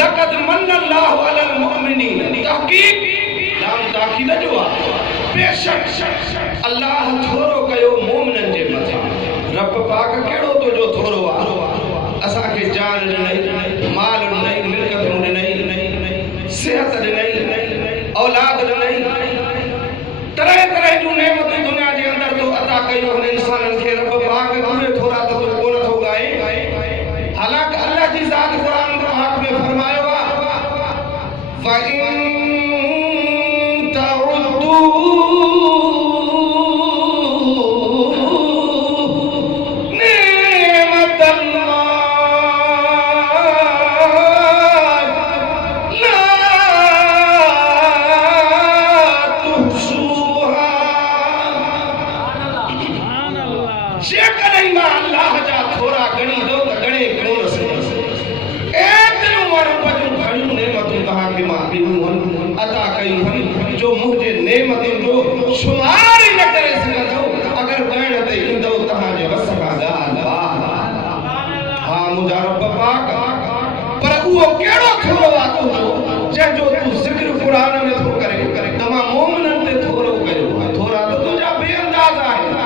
लक़द मन्नल्लाहु अलल मुमिनीन तहक़ीक़ लाम ताक़ीद जो आहे बेशक अल्लाह थोरो कयो मोमिननि जे मथां। रब पाक कहिड़ो तुंहिंजो थोरो आहे। असांखे जान ॾिनई, माल ॾिनई, मिल्कतूं ॾिनई, सिहत ॾिनई, औलाद ॾिनई, तरह तरह जूं नेमतूं दुनिया जे अंदर तो अता कयूं हुन इंसाननि खे। रब पाक उहे थोरा त तूं कोन थो ॻाए। हालांकि अल्लाह जी ज़ात क़ुरान पाक में फरमायो आहे जो मुझे नेमतुनि जो शुमार ही न करे सघंदो। अगर ॻाइण ते ईंदो तव्हांजे वस खां ॻाल्हि हा मुंहिंजा रब पाक। पर उहो कहिड़ो थोरो आहे तुंहिंजो जंहिंजो तूं ज़िक्र क़ुरान में थो करे। तव्हां मोमिननि ते थोरो कयो आहे। थोरा त तुंहिंजा बेअंदाज़ आहिनि।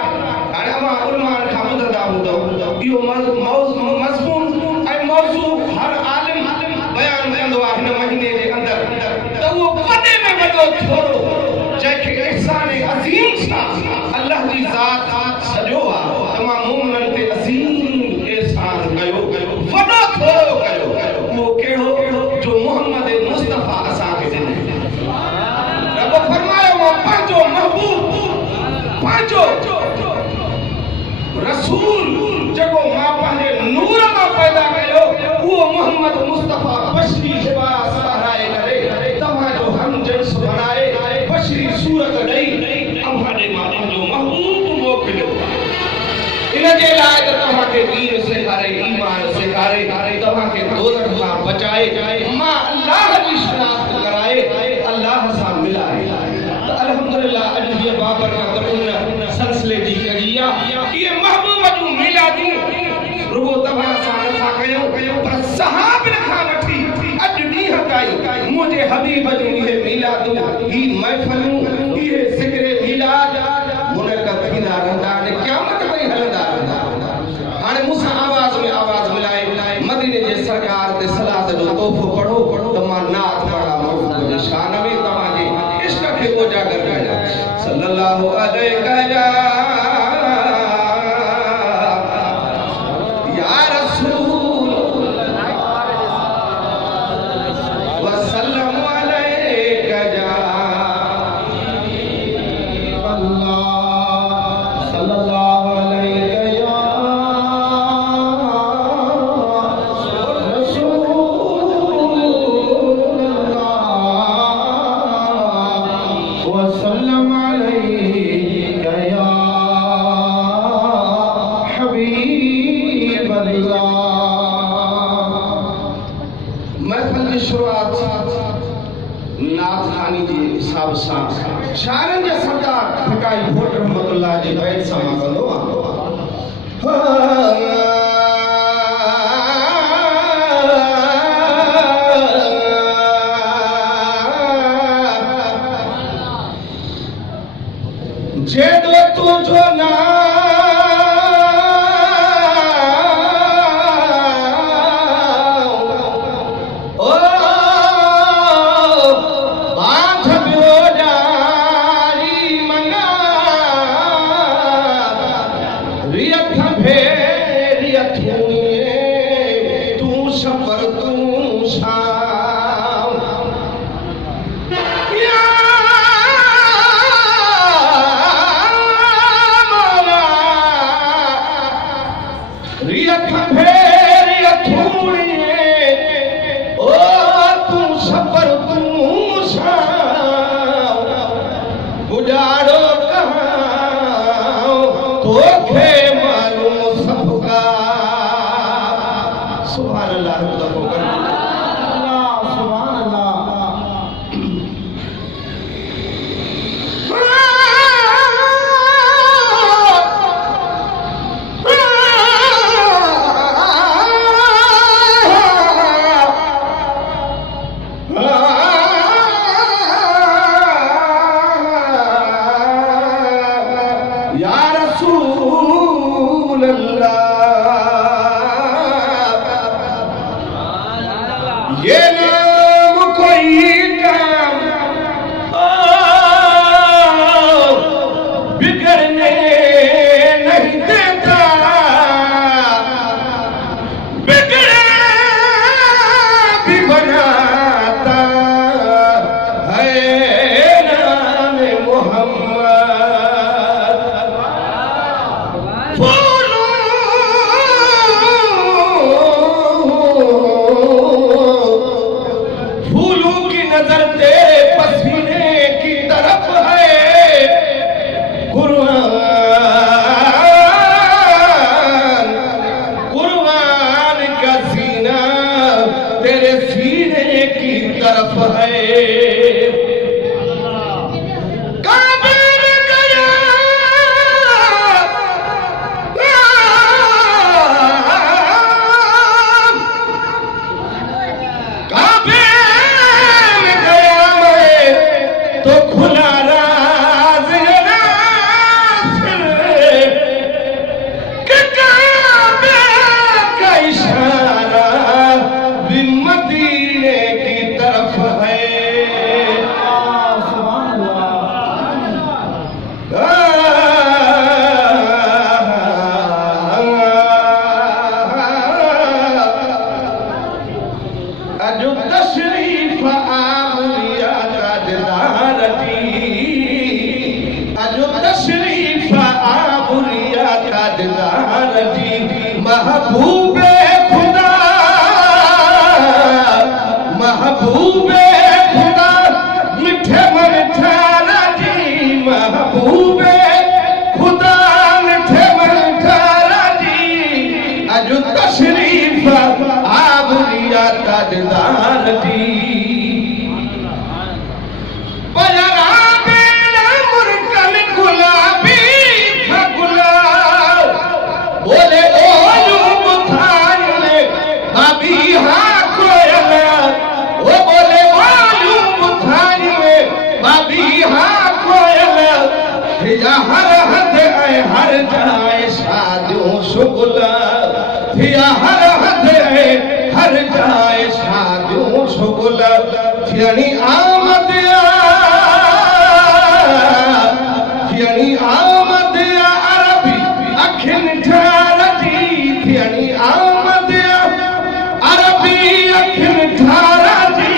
हाणे अवां उलमान खां ॿुधंदा हूंदव इहो मज़मून ऐं मौज़ू हर आलिम बयान कंदो आहे हिन महीने जे अंदर। त उहो वॾे में वॾो थोरो जंहिंखे इहसान अज़ीम सां अल्लाह जी ज़ात सॼो आहे। तमाम मोमिननि ते अज़ीम इहसान कयो, वॾो थोरो कयो। उहो कहिड़ो जो मोहम्मद मुस्तफ़ा असांखे ॾिनई। रब फरमायो मां पंहिंजो महबूब, पंहिंजो रसूल जेको मां पंहिंजे नूर मां पैदा कयो, उहो मोहम्मद मुस्तफ़ा बशरी लिबास पाराए करे तव्हांजो हम जिन्स बनाए बशरी सूरत ॾेई तव्हांजे मां पंहिंजो महबूब मोकिलियो। इन जे लाइ त तव्हांखे दीन सेखारे, ईमान सेखारे, तव्हांखे दोज़ख खां बचाए, मां अल्लाह जी शनाख्त कराए, अल्लाह सां मिलाए। त अल्हम्दुलिल्लाह अॼु जीअं बाबरकत उन सिलसिले जी कई आहे। इहे महबूब जूं मिलादियूं रुगो तव्हां सां नथा कयूं, पर सहाबनि खां वठी अॼु ॾींहं ताईं मुंहिंजे हबीब जूं इहे मिलादूं, ही महफ़िलूं, इहे ज़िक्र मिलाद मुनक़द थींदा रहंदा आहिनि, क़यामत ताईं हलंदा रहंदा। हाणे मूंसां आवाज़ में आवाज़ मिलाए मदीने जे सरकार ते सलात जो तोहफ़ो पढ़ो त मां नात पढ़ा महबूब जे शान में तव्हांजे इश्क खे उजागर कयां। सल्लल्लाहु अलैहि शारन जे सरदार फकाई भोट रहमतुल्लाह जे बैत सां कंदो जेॾो तुंहिंजो नाम ये नाम कोई काम बिगड़ने नहीं देता, बिगड़े भी बनाता है नाम मोहम्मद। फूलों की नजर तेरे पसीने की तरफ है, कुर्बान का सीना तेरे सीने की तरफ है। अजो तशरीफ आवलिया ताजदारती, अजो तशरीफ आवलिया ताजदारती, महबूबे खुदा, महबूबे खुदा मिठे मन ठारा जी, महबूबे खुदा मिठे मन ठारा जी, अजो तशरीफ आवलिया ताजदारती। बोले ओलूब थाने भाभी हाँ कोयला, ओ बोले ओलूब थाने भाभी हाँ कोयला, थिया हर हद है हर जाए शादियों शुगला, थिया हर हद है हर जाए शादियों शुगला, थियनी आमद थियनी आमद अरबी अखिन ठारती, थियनी आमद अरबी अखिन ठारती,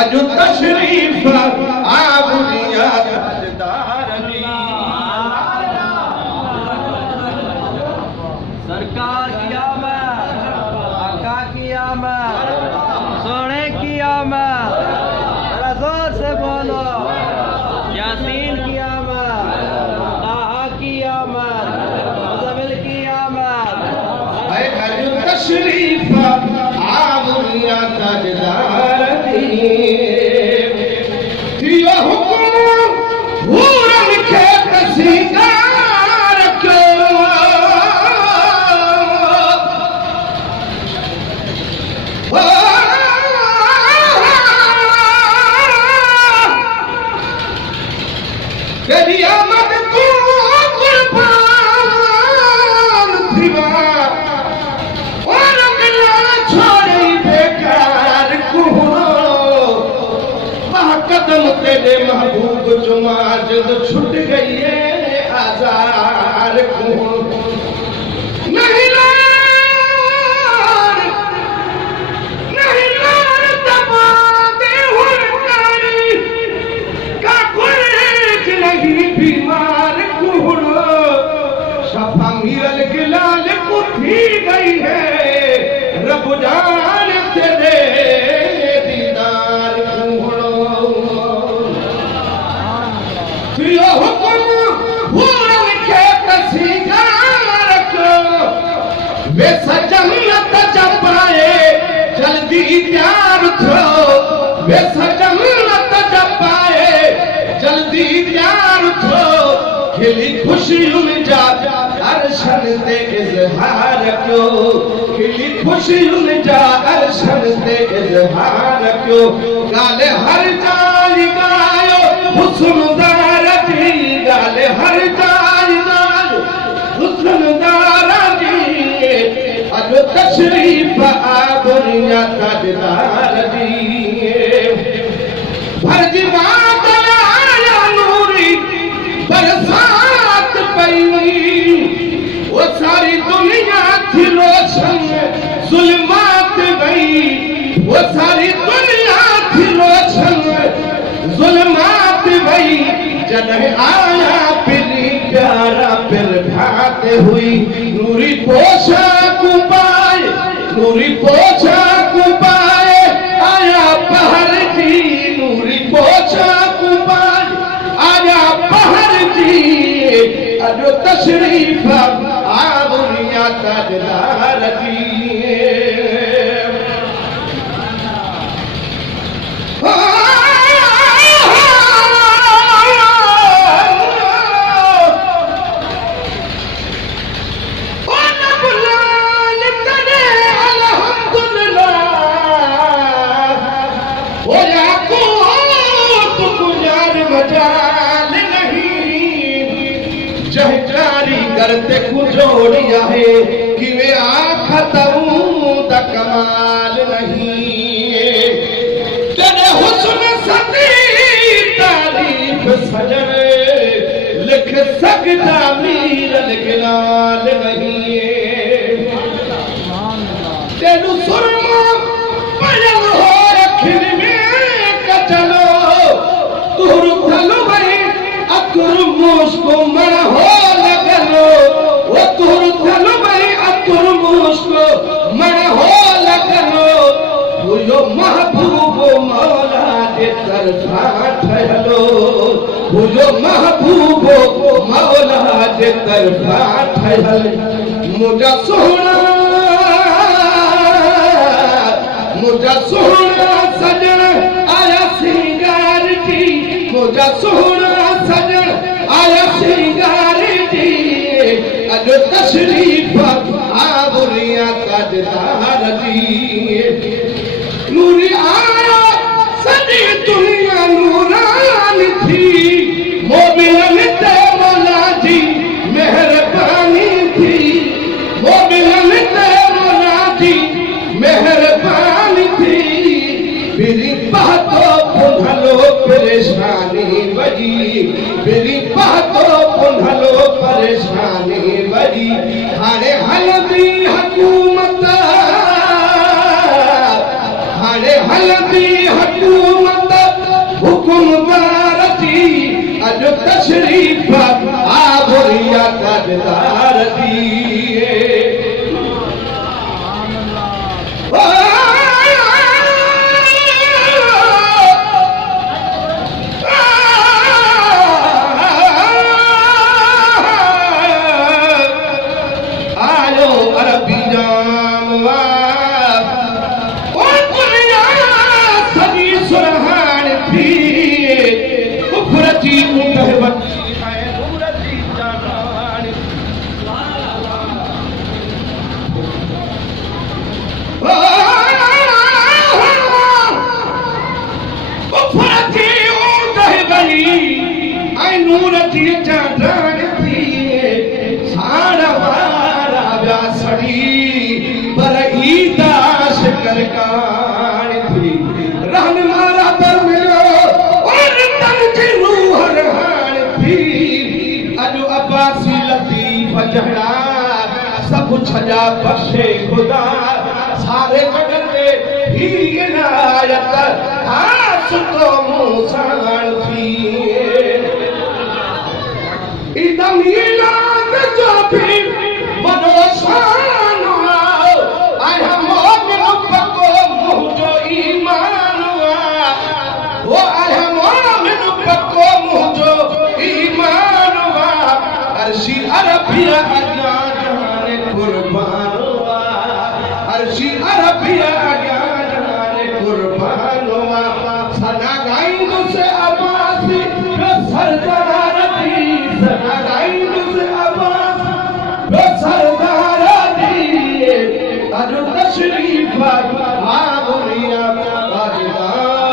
अजो तशरीफ आवलिया ताजदारती। सरकार की आमद, आका की आमद, सोने की आमद, जरा जोर से बोलो। यासीन की आमद, ताहा की आमद, मुज़म्मिल की आमद। है अजो तशरीफ आवलिया ताजदारती, थियो हुक्म पूरन के तसीगार क्यों, तेरी आमद को कुर्बान थिवा, और अगला छोड़ी बेकार कुहरो, वह कदम तेरे महबूब जुमा जद छुट गई है आजार कुहरो। नहीं लार, नहीं लार दबा दे हुरकारी का कुछ नहीं बीमार कुहरो, सफा मीरल के लाल कुठी गई है, रब जान तेरे दीदार कुहरो। थियो हुक्म पूरन के तसीगार क्यों, वे सजन्नत जपाए जल्दी प्यार थो, वे सजन्नत जपाए जल्दी प्यार थो, खिली खुशियुनि जा अरशन ते इज़हार क्यों, खिली खुशियुनि जा अरशन ते इज़हार क्यों, गाले हर जाई गायो हुस्नदार जी, गाले हर जाई गायो हुस्नदार जी, अजो तश तशरीफ आबुनिया ताजदार दी भरजी बात आया नूरी बरसात पई वो सारी दुनिया थी रोशन जुल्मात गई वो सारी दुनिया थी रोशन जुल्मात गई जन्ह आया पिरी प्यारा फिर भात हुई नूरी पोशाक पाए नूरी पोशाक पाए आया पहर जी नूरी पोशाक पाए आया पहर जी अजो तशरीफ आबुनिया ताजदार दी करते कुजोड़िया है कि वे आखतऊं दा कमाल नहीं तेरे हुस्न सदी तारीफ सजन लिख सकता मीर लिखलाल नहीं तेनु सुरमा पयल हो अखिर में कचलो तुर थलो भाई अकुर मुस्को मर हो वो तुर थलो भाई अकुर मुस्को मर हो लगलो वो यो महबूब मौला दे तरफा ठहलो वो यो महबूब मौला दे तरफा ठहल मुझा सोना सजन आया सिंगार जी मुझा सोना सजन आया सिंगार जी अजो तशरीफ आबुनिया ताजदार दी नूरी आया सदी दुनिया नूरान थी मोबिलन ते मौला जी मेहरबानी थी मोबिलन ते मौला जी मेहरबानी थी मेरी बातों पुंधलो परेशानी बजी मेरी बातों पुंधलो परेशानी बजी हाणे हलदी हुकूमत हाणे हलदी हुकूमत हुकुमदार जी अज तशरीफ आबुनिया ताजदार दी सब छजा बख्शे खुदा सारे जगत में ही इनायत हाथ तो मुसान थी इदम इलाक जो भी मनोसान आय हम मोमिन पको मुँह जो ईमान वो आय हम मोमिन पको मुँह जो ईमान अर्शी अरबिया कुर्बान अर्शी अरबिया जाने कुर्बान सना गाइंद से अब्बासी सरदार दी सना गाइंद से अब्बासी सरदार दी अज तशरीफ आबुनिया ताजदार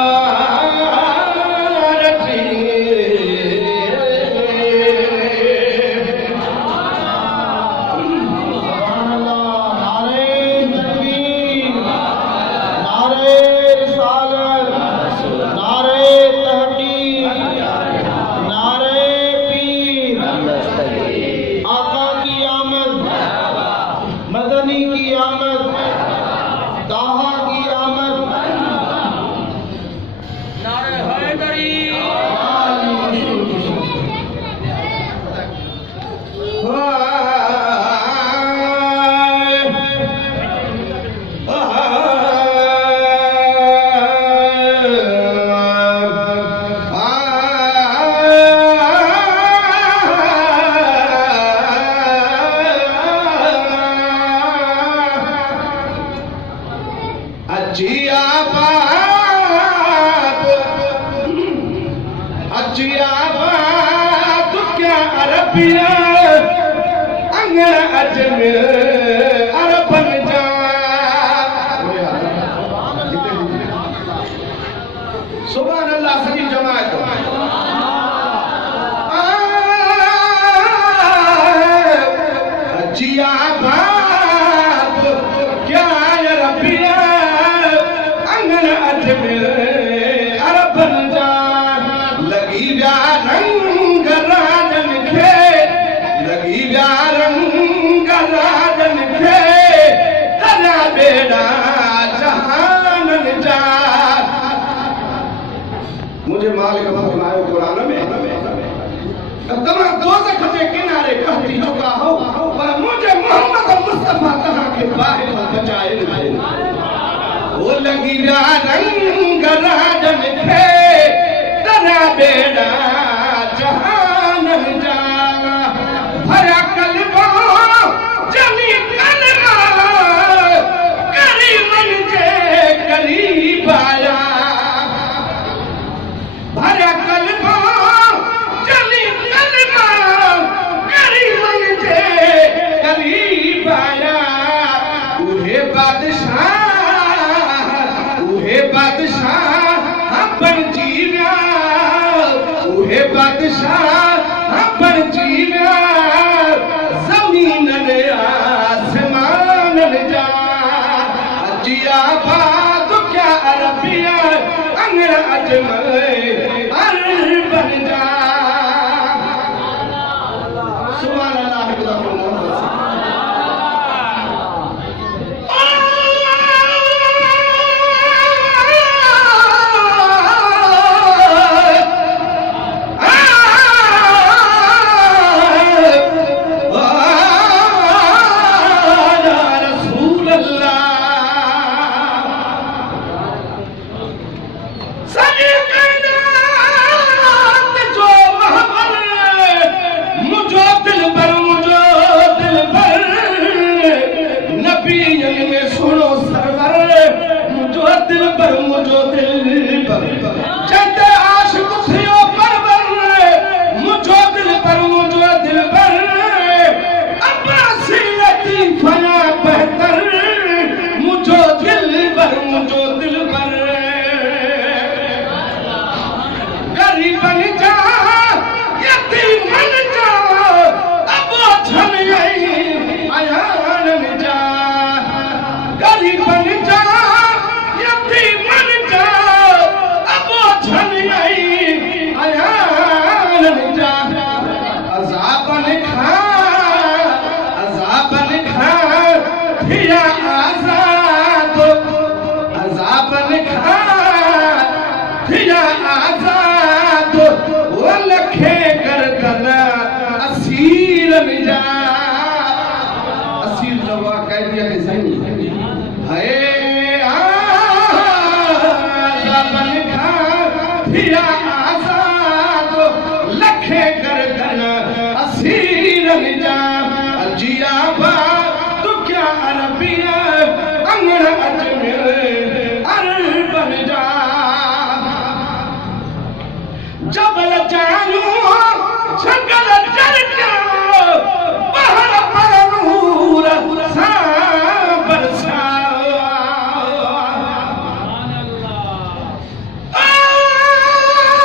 दी अरबिया अंगण अजमेर अरबन जा सुभान अल्लाह सभी जमात जिया बाप क्या अरबिया अंगण अजमेर अरबन जा लगी व्या रंग राजन खे लगी व्या रंग राजन खे तना बेड़ा जहानन जा मुझे मालिक फरमायो कुरान में तमा दोज़ख जे किनारे कहती चुका हो पर मुझे मोहम्मद मुस्तफा तहां के बाहर बचाए वो लगी व्या रंग राजन खे तना बेड़ा जहानन जा भरा कलबा जमी कलमा करीमन जे करीब आया भरा कलबा जमी कलमा करीमन जे करीब आया उहे बादशाह अपन जीव्या उहे बादशाह अपन जीव्या जमीनन आसमानन जा जिया बात क्या अरबिया अंगण अजमेर अरबन जा सुभान अल्लाह जबल जानू जंगल चरचा पहाड़ पर नूर सा बरसा सुभान अल्लाह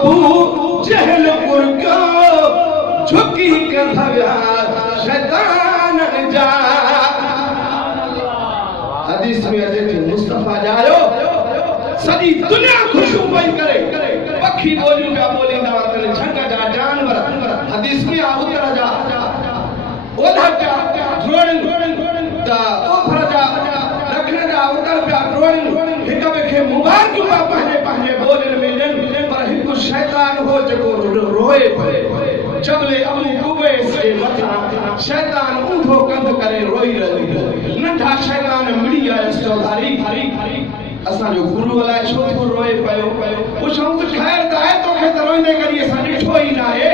अबू जहल कुर्का झुकी के धगा शैतान जा हदीस में अचे थी मुस्तफा जायो सॼी दुनिया खुशबू पई करे पखी ॿोलियूं पिया ॿोलींदा वतन झंग जा जानवर हदीस में आ उतर जा ओलह पिया ड्रोड़नि त ओभर जा ॾखण जा उतर पिया ड्रोड़नि हिक ॿिए खे मुबारकियूं पिया पंहिंजे ॿोलियुनि में ॾियनि पर हिकु शैतान हो जेको रोए पियो जबले अबू कुबैस जे मथां शैतान ऊंधो कंध करे रोई रहियो नंढा शैतान मिड़ी आयसि चौधारी असांजो गुरु अलाए छो थो रोए पियो पुछऊं त ख़ैर त आहे तोखे त रोईंदे करी असां ॾिठो ई न आहे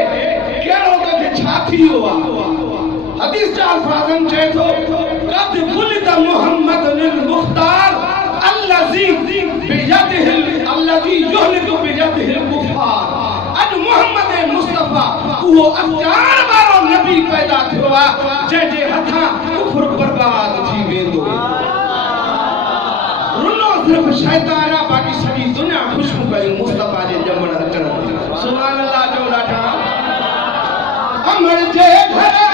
कहिड़ो तोखे छा थी वियो आहे हदीस जा अल्फाज़न चए थो कद बुलिद मुहम्मद लिल मुख्तार अल्लज़ी युहलिकु बियदिहिल कुफ़ार अॼु मोहम्मद मुस्तफा उहो अख़्तियार वारो नबी पैदा थियो आहे जंहिंजे हथां कुफ्र बर्बाद थी वेंदो रुनो सिर्फ़ शैतान आहे बाक़ी सॼी दुनिया खुशबू कई मुस्तफा जे ॼमण अचण सुभान अल्लाह जो ॾाढा अमर जे घर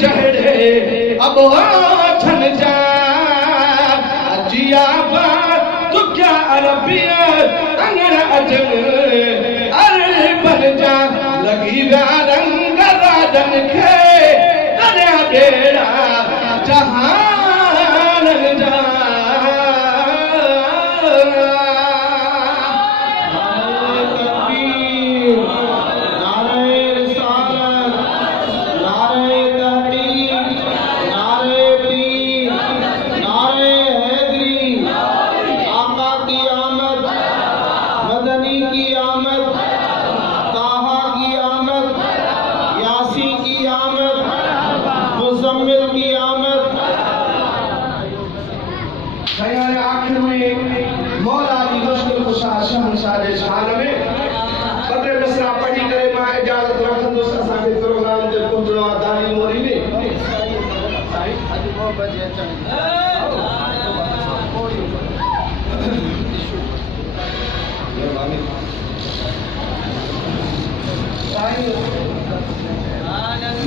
चढ़े अब छन जा जिया बा तू क्या अरबिया अंगर अजन अरे बन जा लगी व्या रंग राजन खे तरिया बेड़ा जहान जा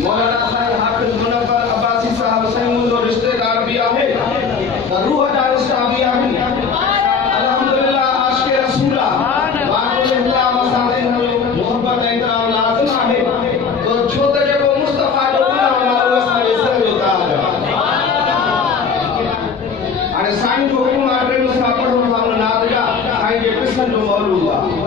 मौलाना साहिब हाफिज मुनव्वर अब्बासी साहब सही रिश्तेदार भी आहे रूह जा रिश्ता भी आहे अल्हम्दुलिल्लाह आशिक़ रसूला वाक़िअल्लाह मसादिन मोहब्बत एतराम लाज़िम आहे तो छो त जेको मुस्तफा जो गुलाम आहे असां जे सर जो ताज हाणे साईं जो हुकुम आहे टे नुस्ख़ा पढ़ो था नात जा साईं जे पिसन जो मौलूद आहे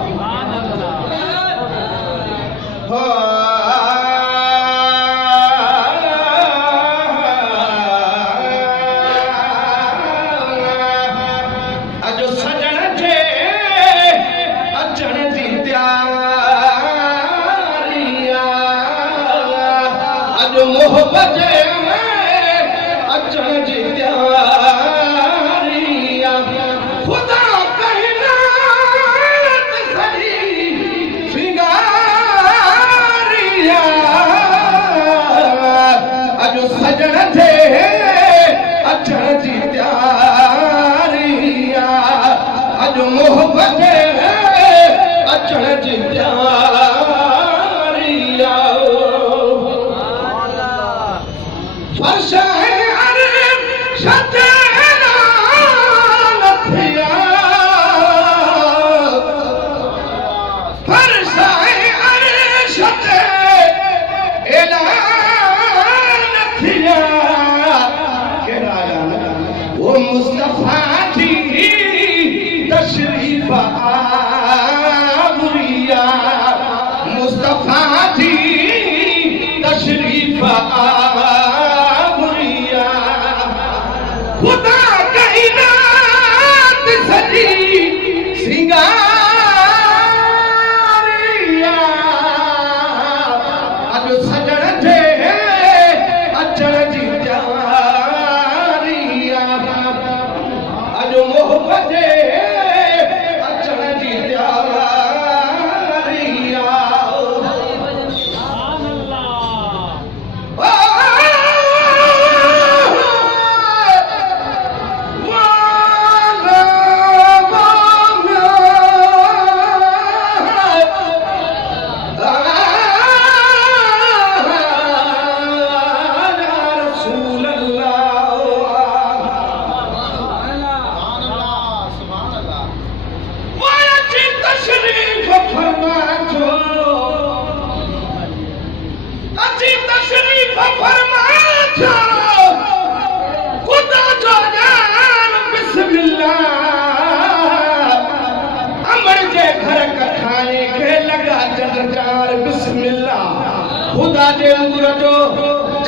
जो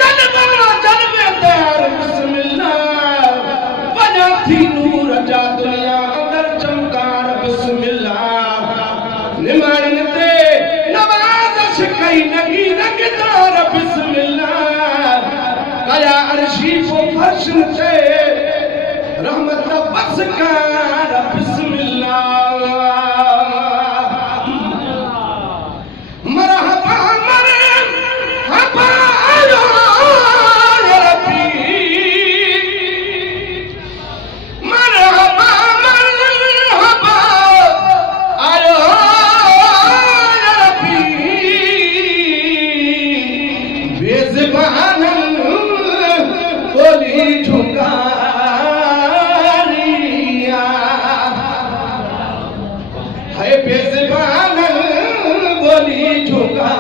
जलवे तार बिस्मिल्लाह वजा थी नूर जा दुनिया अंदर चमकार बिस्मिल्लाह निमारन ते नमाज शिकई नगी रंगदार बिस्मिल्लाह कया अर्शी को फर्श ते रहमत बस कार बिस्मिल्लाह मरहबा मरहबा या रब्बी मरहबा मरहबा या रब्बी बेज़बान बोली झुकारिया है बेज़बान बोली झुकारिया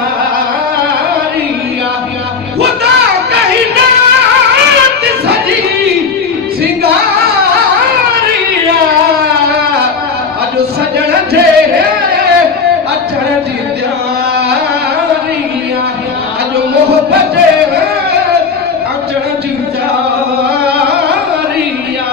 खुदा कहीं नात सजी सिंगारिया अजो सजण जे अचण जी त्यारिया अजो मोहब्बत अचण जी त्यारिया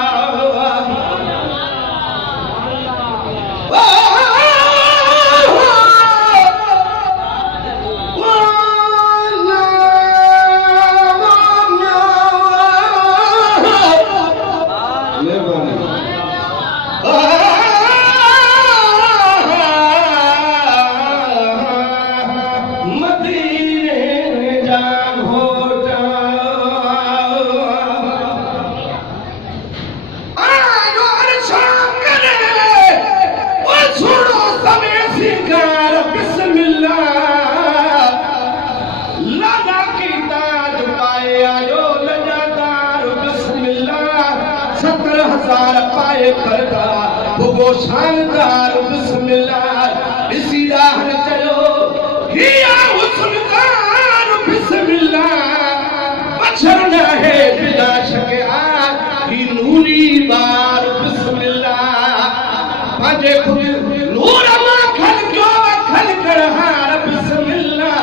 पाए करदा वो शानदार बिस्मिल्लाह इसी राह चलो हिया हुस्नदार बिस्मिल्लाह बशर न है बिला शक आज ही नूरी बार बिस्मिल्लाह पाजे खुद नूर मा खल क्यों खल कर हार बिस्मिल्लाह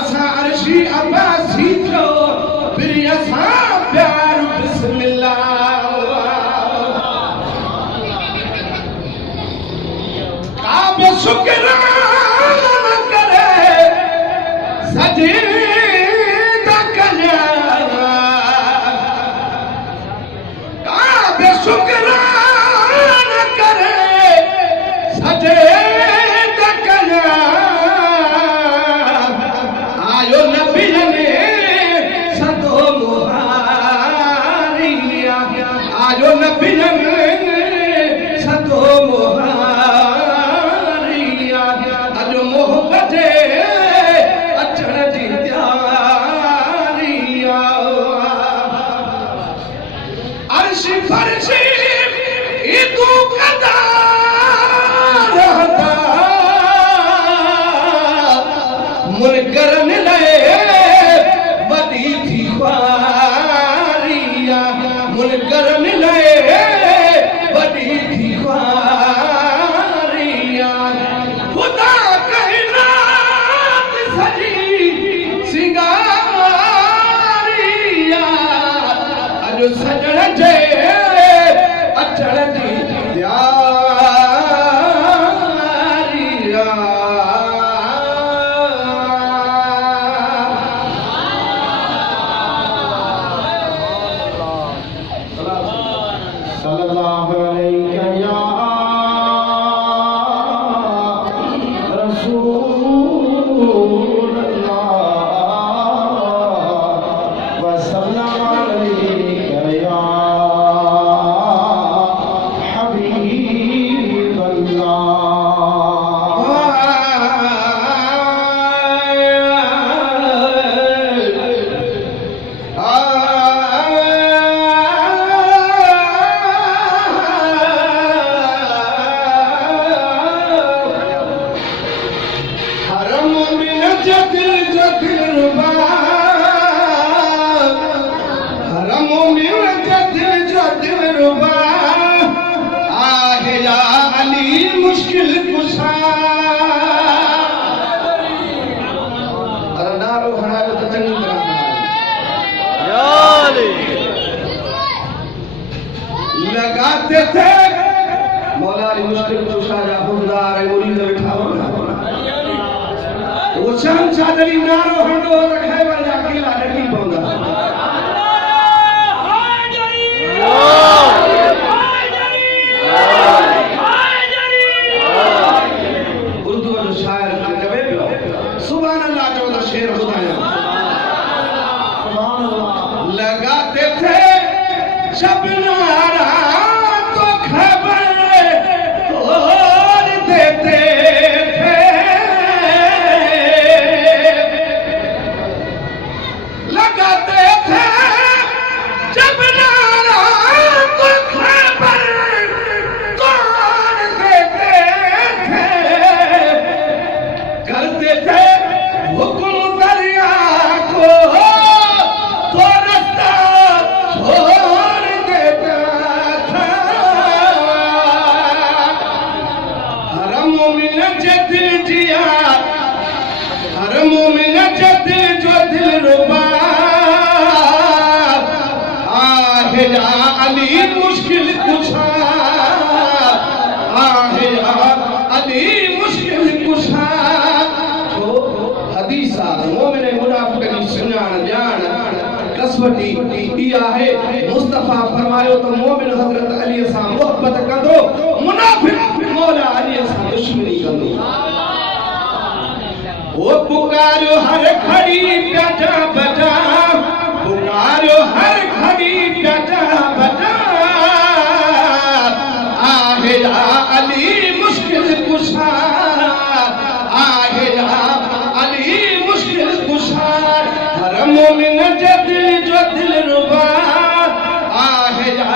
असा अर्शी अब्बासी जो फिर असा प्यार बिस्मिल्लाह शुक्राना करे सजीदा कल्या काबे शुक्राना करे सजीदा कल्या आयो नबी ने सतो मुहारिया आयो नबी ने सतो मोहब्बत अचण जी त्यारिया अर्श फर्श ई तू कदा रहता मुनकर ले बदी थी ख्वारिया मुनकर ले बदी थी ख्वारिया खुदा सजण जे अचण जी त्यारिया सल्लल्लाहु अलैहि या रसूल अल्लाह व सल्लम अलैहि हरम में लगाते थे मौला अली मुश्किल कुशा जा खुददार मुरीद बैठा होना वो शाम चादरी नारो हंडो रखे वर जा अकेला डटी पौंदा उर्दू जो शायर कवे सुभान अल्लाह जो तो शेर बुधाया लगाते थे शबनारा तो खबर और देते थे लगाते थे शबनारा तो खबर कौन देते थे करते थे हुक्म दरिया को तो रास्ता छोड़ देता था हर मोमिन जद जिया हर मोमिन जद जो दिल रुबा आहे या अली मुश्किल कुशा आहे या अली मुश्किल कुशा हदीसा मोमिन मुनाफिक की सुञाण ॼाण कसवटी इहा आहे मुस्तफा फरमायो त मोमिन हज़रत अली सां मोहब्बत कंदो मुनाफिक मौला अली सां दुश्मनी कंदो वो पुकारो हर खड़ी प्याजा बजा पुकारो हर खड़ी प्याजा बजा आहे या अली मुश्किल कुशा आहे या अली मुश्किल कुशा हर मोमिन जद जो दिल रुबा आहे या